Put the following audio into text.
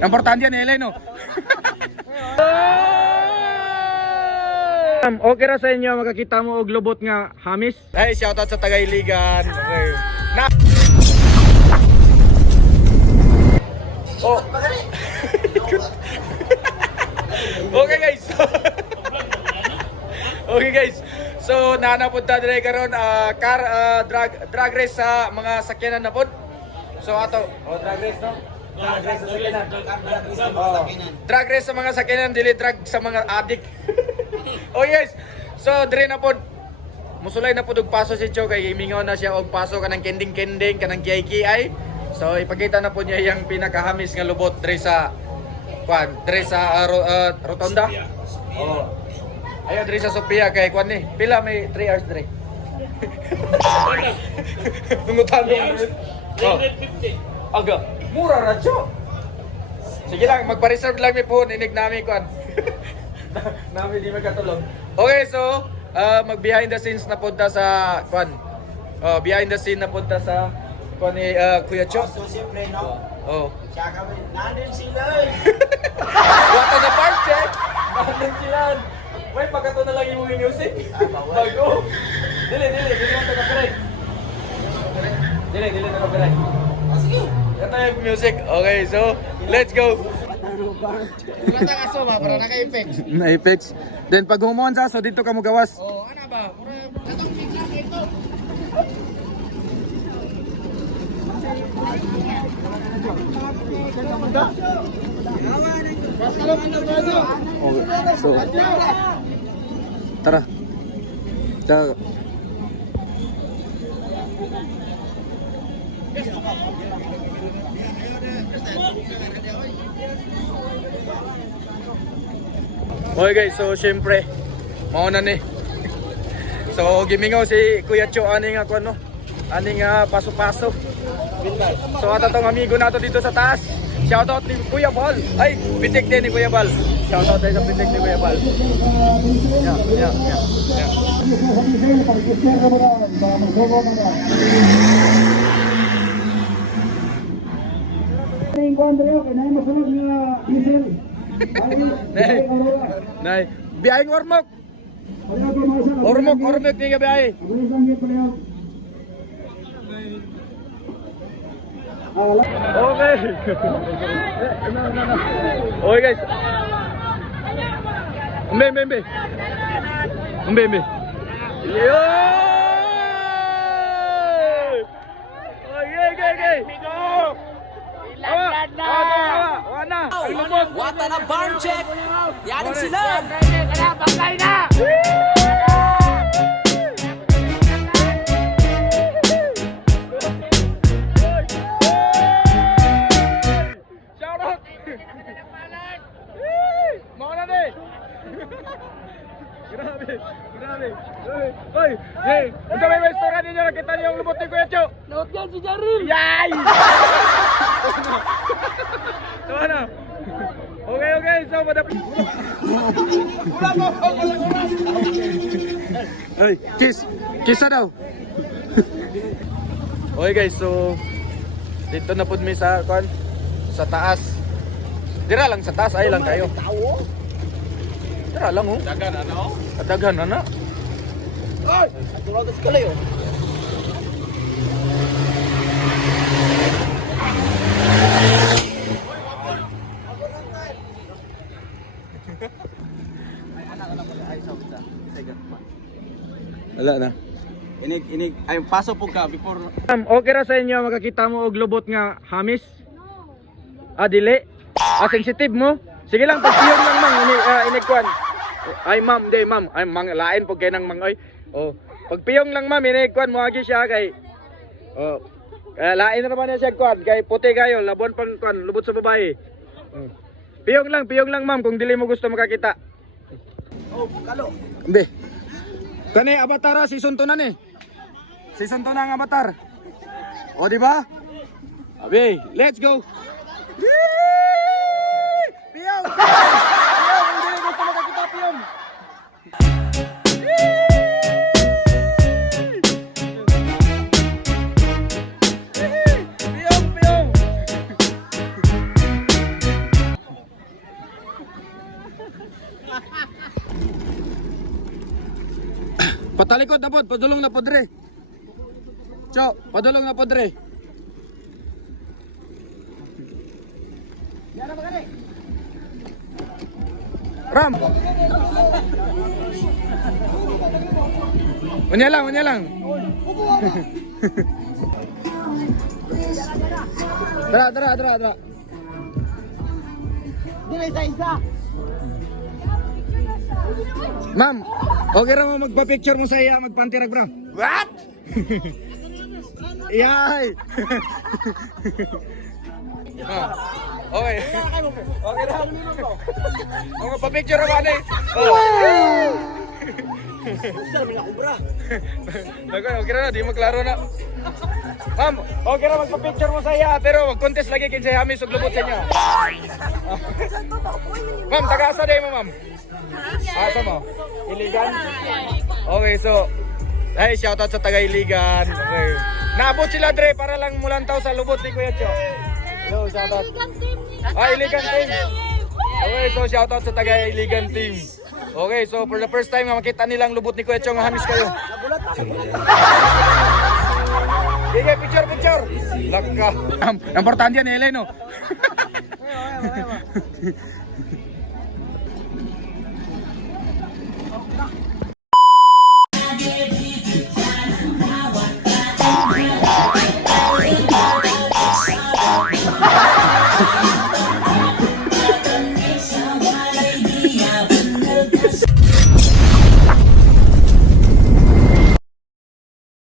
Importante yan, Helen, no? Okay ra sa inyo, makakita mo og lubot nga hamis. Hey, shoutout sa Tagailigan. Okay. Oh. Okay guys. Okay guys. So nanapunta dire karon drag race sa mga sakyanan na pod. So ato, drag race no. Drag race sa sakyanan. Drag race sa mga sakyanan, dili drag sa mga adik. Oh yes. So dire na pod. Musulay na pod og paso si Cho kay imingaw na siya og paso kanang kending-kending kanang kiyay-kiyay. So ipakita na po niya yung pinakahamis nga lubot dire sa rotonda. Oh. Ayo dire sa Sophia kay kwan ni. Pila may 3 hours dire. Tungutan mo. 350. Aga, mura ra Cho. Sige lang, magpa-reserve lang mi po inig nami kwan. Nami di magkatulog. Okay, so mag behind the scenes na punta sa kwan. Behind the scene na punta sa kwan ni Kuya Cho. So siyempre no. Oh. Siya kami nandun sila. Wata na part eh. Nandun sila. May pagkato na lang yung music. Bago. Dili mo ito copyright. Dili ito copyright. Sige. Ito yung music. Okay, so let's go. Wala tang aso ba para naka-effects. Na-effects. Then pag humuon sa aso, dito ka mo gawas. Oh, ano ba? Atong pizza ito. Okay, so tara. Tara. Okay guys, so syempre mauna ni. So gimingaw si Kuya Cho ani nga kuno. Ani nga paso-paso. So ato tong amigo nato dito sa taas. Shoutout ni Kuya Bal. Ay, pitik din ni Kuya Bal. Shoutout tayo sa pitik ni Kuya Bal. Yeah. Nay, biyaheng ormok. Ormok ni nga biyahe. Okay. Okay guys. Umbe. Yo! Okay. Wana. Wata na barn check. Yan sila. Bakay na. Grabe. Hey, unsa may restaurant ninyo nakita niyo ang lubot ni Kuya Cho? Note yan si Jaril. Yay! Ano? Okay, so Ay, kiss na daw. Okay guys, so dito na pud mi sa taas. Dira lang sa taas, ay lang kayo. Dira lang oh. Daghan na. Ay, atulog sa kalayo. Wala na. Inig ay paso po ka before. Okay ra sa inyo makakita mo og lubot nga hamis? Dili. Sensitive mo? Sige lang pagpiyong lang mang inikwan. Ay ma'am, ay mang lain pag kay nang mangoy. Oh, pagpiyong lang ma'am inikwan mo agi siya kay oh. Lain na naman siya kwan kay puti kayo, labon pang kwan, lubot sa babae. Piyong lang ma'am kung dili mo gusto makakita. Oh, kalo. Be. Kani Avatar season 2 na ni. Season 2 na ang Avatar. O di ba? Abi, let's go. Piyong! Piyong! Hindi gusto makakita piyong. Piyong! Patalikod na pod, padulong na podre. Cho, padulong na podre. Ram. Unya lang, unya lang. Dara. Dili sa isa. Ma'am, okay ra mo magpa-picture mo sa iya, magpantirag bro. What? Iyay! Okay. Okay na. Ang magpa-picture naman eh. Okay na, di mo klaro na. Ma'am, okay na magpa-picture mo sa iya, pero mag-contest lagi kin sa Hamis ug lubot sa inyo. Ma'am, taga-asa day mo, ma'am? Asa mo? Iligan? Okay, so ay, shoutout sa taga-Iligan. Okay. Naabot sila Dre para lang mulantaw sa lubot ni Kuya Cho. Hello, shoutout. Iligan team. Okay, so shoutout sa taga-Iligan team. Okay, so for the first time nga makita nilang lubot ni Kuya Cho nga hamis kayo. Sige, picture. Laka. Importante yan, Helen, no?